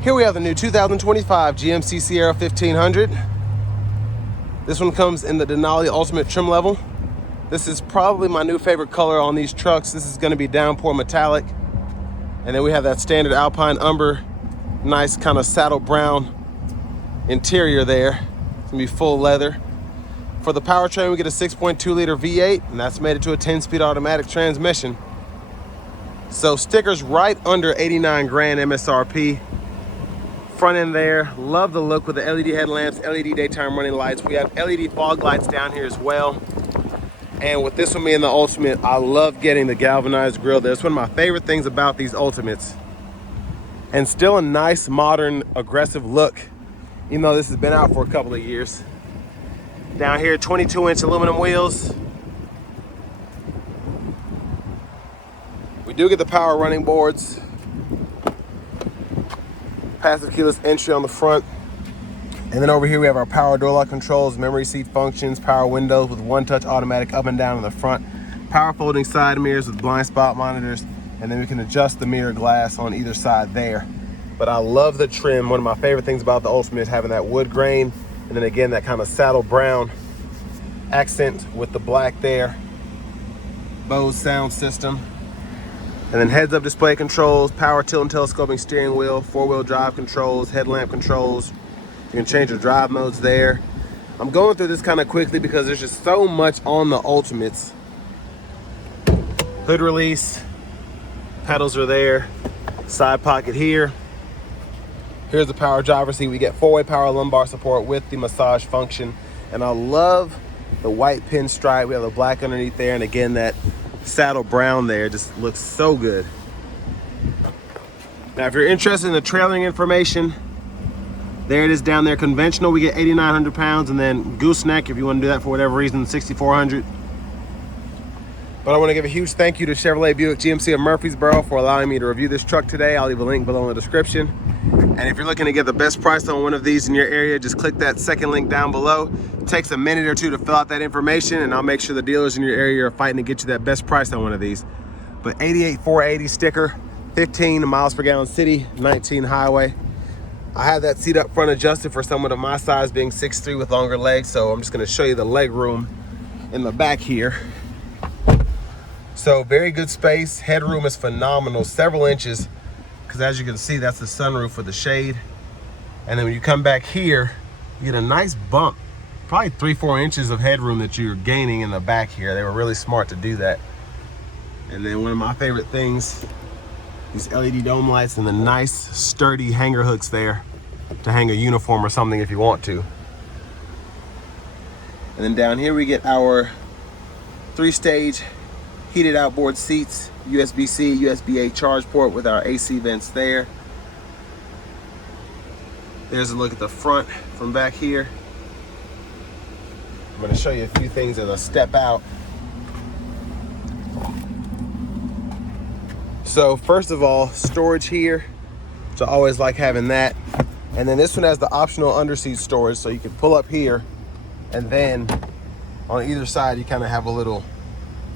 Here we have the new 2025 GMC Sierra 1500. This one comes in the Denali Ultimate trim level. This is probably my new favorite color on these trucks. This is going to be downpour metallic. And then we have that standard Alpine umber, nice kind of saddle brown interior there. It's going to be full leather. For the powertrain, we get a 6.2 liter V8, and that's made it to a 10-speed automatic transmission. So stickers right under 89 grand MSRP. Front end there, love the look with the LED headlamps, LED daytime running lights. We have LED fog lights down here as well. And with this one being the Ultimate, I love getting the galvanized grille there. It's one of my favorite things about these Ultimates. And still a nice, modern, aggressive look, even though this has been out for a couple of years. Down here, 22-inch aluminum wheels. We do get the power running boards. Passive keyless entry on the front. And then over here we have our power door lock controls, memory seat functions, power windows with one-touch automatic up and down in the front, power folding side mirrors with blind spot monitors, and then we can adjust the mirror glass on either side there. But I love the trim. One of my favorite things about the Ultimate is having that wood grain, and then again that kind of saddle brown accent with the black there. Bose sound system. And then heads-up display controls, power tilt and telescoping steering wheel, four-wheel drive controls, headlamp controls. You can change your drive modes there. I'm going through this kind of quickly because there's just so much on the Ultimates. Hood release, pedals are there, side pocket here. Here's the power driver seat. We get four-way power lumbar support with the massage function. And I love the white pinstripe. We have the black underneath there, and again, that saddle brown there just looks so good. Now, if you're interested in the trailering information, there it is down there. Conventional, we get 8,900 pounds, and then gooseneck, if you want to do that for whatever reason, 6,400. But I want to give a huge thank you to Chevrolet Buick GMC of Murfreesboro for allowing me to review this truck today. I'll leave a link below in the description. And if you're looking to get the best price on one of these in your area, just click that second link down below. It takes a minute or two to fill out that information, and I'll make sure the dealers in your area are fighting to get you that best price on one of these. But 88,480 sticker, 15 miles per gallon city, 19 highway. I have that seat up front adjusted for someone of my size, being 6'3" with longer legs, so I'm just going to show you the leg room in the back here. So very good space. Headroom is phenomenal, several inches, because as you can see, that's the sunroof with the shade. And then when you come back here, you get a nice bump, probably 3-4 inches of headroom that you're gaining in the back here. They were really smart to do that. And then one of my favorite things, these LED dome lights and the nice sturdy hanger hooks there to hang a uniform or something if you want to. And then down here we get our 3-stage heated outboard seats, USB-C, USB-A charge port with our AC vents there. There's a look at the front from back here. I'm going to show you a few things as I step out. So first of all, storage here, which I always like having that. And then this one has the optional underseat storage, so you can pull up here, and then on either side you kind of have a little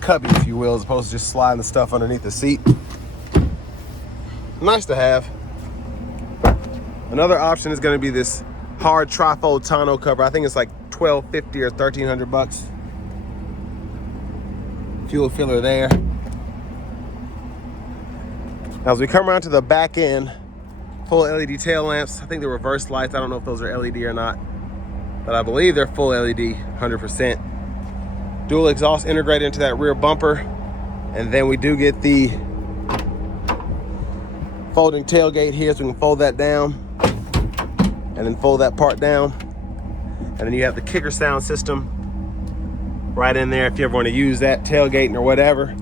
cubby, if you will, as opposed to just sliding the stuff underneath the seat. Nice to have. Another option is going to be this hard trifold tonneau cover. I think it's like $1,250 or $1,300. Fuel filler there. Now as we come around to the back end, full LED tail lamps. I think they're reverse lights. I don't know if those are LED or not, but I believe they're full LED, 100%. Dual exhaust integrated into that rear bumper. And then we do get the folding tailgate here, so we can fold that down and then fold that part down. And then you have the kicker sound system right in there if you ever want to use that tailgating or whatever.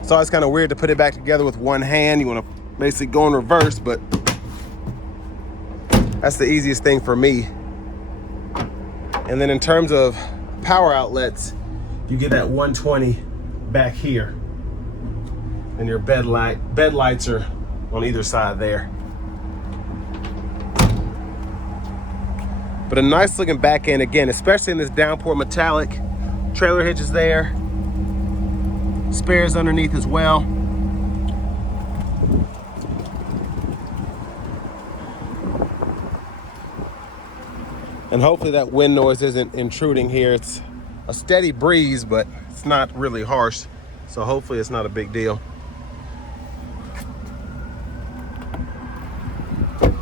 It's always kind of weird to put it back together with one hand. You want to basically go in reverse, but that's the easiest thing for me. And then in terms of power outlets, you get that 120 back here. And your bed lights are on either side there. But a nice looking back end again, especially in this downpour metallic. Trailer hitches there. Spares underneath as well. And hopefully that wind noise isn't intruding here. It's a steady breeze, but it's not really harsh. So hopefully it's not a big deal. I'm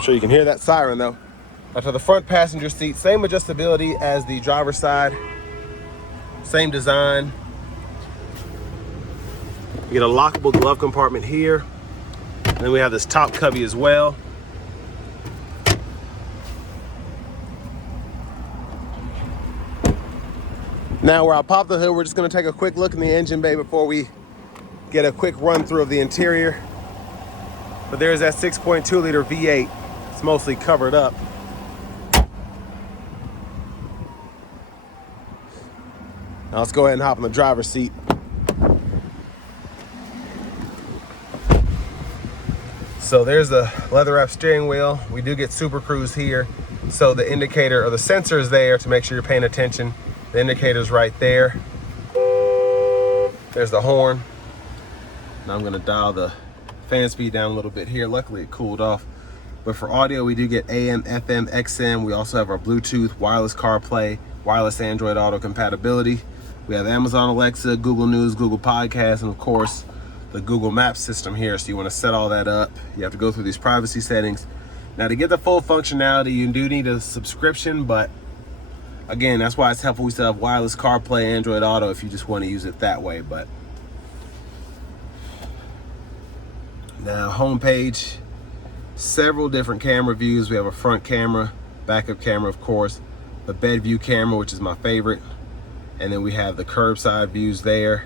sure you can hear that siren though. Now to the front passenger seat, same adjustability as the driver's side. Same design. You get a lockable glove compartment here. And then we have this top cubby as well. Now where I pop the hood, we're just gonna take a quick look in the engine bay before we get a quick run through of the interior. But there's that 6.2 liter V8. It's mostly covered up. Now let's go ahead and hop in the driver's seat. So there's the leather wrap steering wheel. We do get Super Cruise here. So the indicator or the sensor is there to make sure you're paying attention. The indicator's right there. There's the horn. Now I'm gonna dial the fan speed down a little bit here. Luckily it cooled off. But for audio, we do get AM, FM, XM. We also have our Bluetooth, wireless CarPlay, wireless Android Auto compatibility. We have Amazon Alexa, Google News, Google Podcasts, and of course, the Google Maps system here. So you wanna set all that up. You have to go through these privacy settings. Now to get the full functionality, you do need a subscription, but again, that's why it's helpful we still have wireless CarPlay, Android Auto if you just want to use it that way. But now homepage, several different camera views. We have a front camera, backup camera, of course, the bed view camera, which is my favorite. And then we have the curbside views there.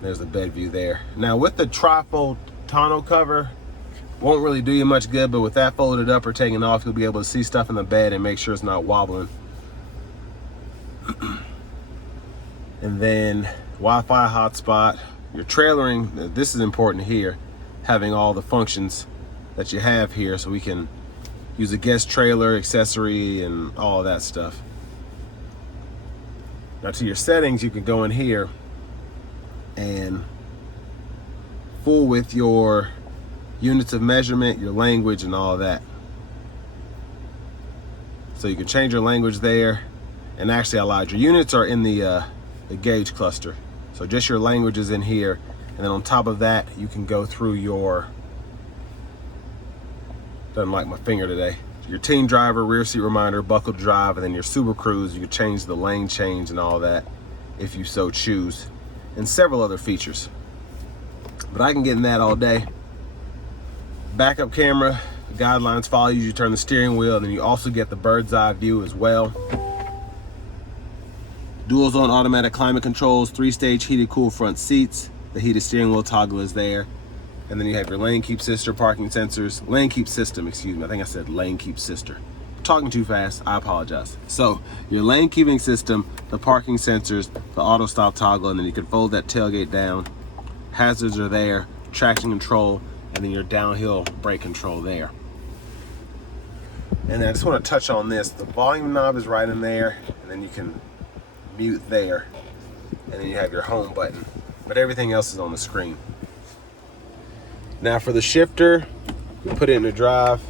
There's the bed view there. Now with the trifold tonneau cover, won't really do you much good, but with that folded up or taken off, you'll be able to see stuff in the bed and make sure it's not wobbling. And then Wi-Fi hotspot, your trailering, this is important here, having all the functions that you have here so we can use a guest trailer, accessory, and all of that stuff. Now to your settings, you can go in here and fool with your units of measurement, your language, and all of that. So you can change your language there. And actually I lied, your units are in the gauge cluster. So just your language is in here. And then on top of that, you can go through your, doesn't like my finger today, your teen driver, rear seat reminder, buckle drive, and then your Super Cruise. You can change the lane change and all that if you so choose, and several other features. But I can get in that all day. Backup camera, guidelines follow you. You turn the steering wheel, and then you also get the bird's eye view as well. Dual zone automatic climate controls, 3-stage heated cool front seats. The heated steering wheel toggle is there. And then you have your lane keep sister, parking sensors, lane keep system, excuse me. I think I said lane keep sister. Talking too fast, I apologize. So your lane keeping system, the parking sensors, the auto stop toggle, and then you can fold that tailgate down. Hazards are there, traction control, and then your downhill brake control there. And I just want to touch on this. The volume knob is right in there, and then you can mute there. And then you have your home button, but everything else is on the screen. Now for the shifter, you put it in the drive,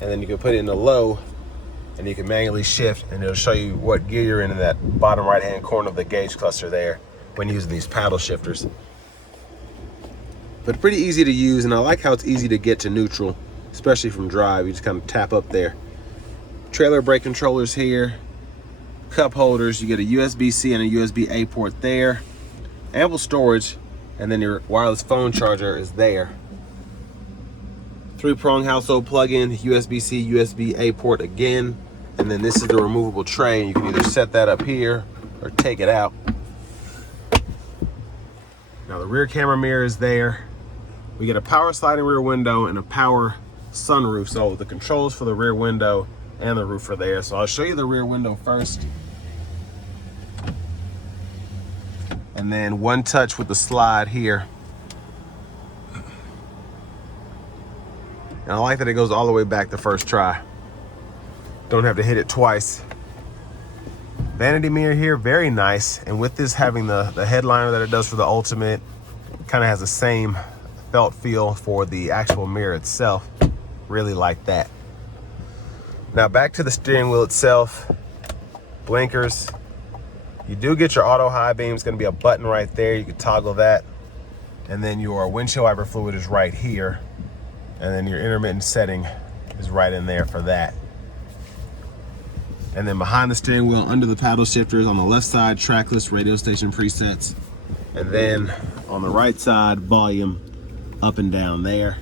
and then you can put it in the low, and you can manually shift, and it'll show you what gear you're in that bottom right-hand corner of the gauge cluster there when using these paddle shifters. But pretty easy to use, and I like how it's easy to get to neutral, especially from drive. You just kind of tap up there. Trailer brake controllers here, cup holders. You get a USB-C and a USB-A port there, ample storage, and then your wireless phone charger is there. 3-prong household plug-in, USB-C, USB-A port again, and then this is the removable tray. You can either set that up here or take it out. Now the rear camera mirror is there. We get a power sliding rear window and a power sunroof. So the controls for the rear window and the roof are there. So I'll show you the rear window first. And then one touch with the slide here. And I like that it goes all the way back the first try. Don't have to hit it twice. Vanity mirror here, very nice. And with this having the headliner that it does for the Ultimate, kind of has the same felt feel for the actual mirror itself. Really like that. Now back to the steering wheel itself. Blinkers. You do get your auto high beam. It's going to be a button right there. You can toggle that. And then your windshield wiper fluid is right here. And then your intermittent setting is right in there for that. And then behind the steering wheel, under the paddle shifters, on the left side, trackless radio station presets. And then on the right side, volume up and down there.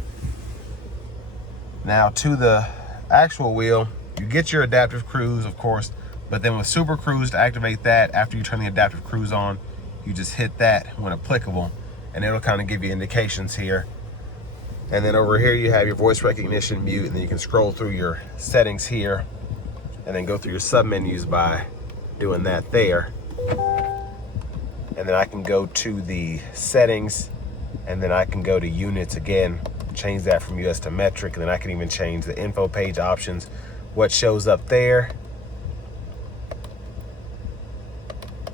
Now to the actual wheel, you get your adaptive cruise, of course, but then with Super Cruise, to activate that, after you turn the adaptive cruise on, you just hit that when applicable, and it'll kind of give you indications here. And then over here, you have your voice recognition mute, and then you can scroll through your settings here, and then go through your submenus by doing that there. And then I can go to the settings, and then I can go to units again, change that from US to metric, and then I can even change the info page options, what shows up there.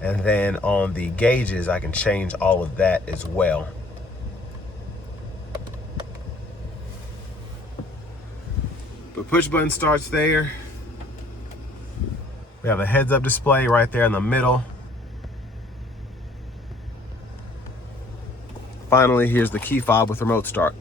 And then on the gauges, I can change all of that as well. But push button starts there. We have a heads up display right there in the middle. Finally, here's the key fob with remote start.